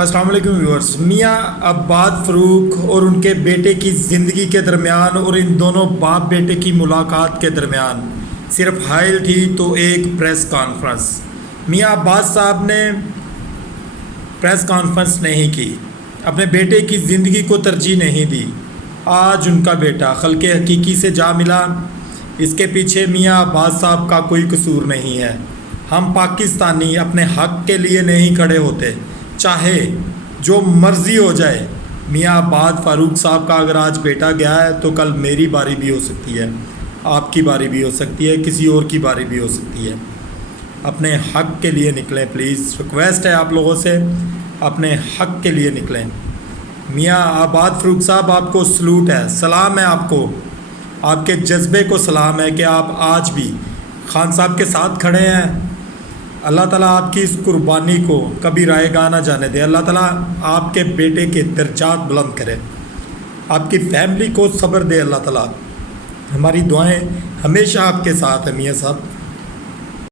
السلام علیکم ویورز۔ میاں عباد فروخ اور ان کے بیٹے کی زندگی کے درمیان اور ان دونوں باپ بیٹے کی ملاقات کے درمیان صرف حائل تھی تو ایک پریس کانفرنس۔ میاں عباس صاحب نے پریس کانفرنس نہیں کی، اپنے بیٹے کی زندگی کو ترجیح نہیں دی۔ آج ان کا بیٹا خلق حقیقی سے جا ملا، اس کے پیچھے میاں عباس صاحب کا کوئی قصور نہیں ہے۔ ہم پاکستانی اپنے حق کے لیے نہیں کھڑے ہوتے، چاہے جو مرضی ہو جائے۔ میاں عباد فاروق صاحب کا اگر آج بیٹا گیا ہے تو کل میری باری بھی ہو سکتی ہے، آپ کی باری بھی ہو سکتی ہے، کسی اور کی باری بھی ہو سکتی ہے۔ اپنے حق کے لیے نکلیں پلیز، ریکویسٹ ہے آپ لوگوں سے، اپنے حق کے لیے نکلیں۔ میاں عباد فاروق صاحب، آپ کو سلوٹ ہے، سلام ہے آپ کو، آپ کے جذبے کو سلام ہے کہ آپ آج بھی خان صاحب کے ساتھ کھڑے ہیں۔ اللہ تعالیٰ آپ کی اس قربانی کو کبھی رائے گاہ نہ جانے دے۔ اللہ تعالیٰ آپ کے بیٹے کے درجات بلند کرے، آپ کی فیملی کو صبر دے۔ اللہ تعالیٰ ہماری دعائیں ہمیشہ آپ کے ساتھ ہیں میاں صاحب۔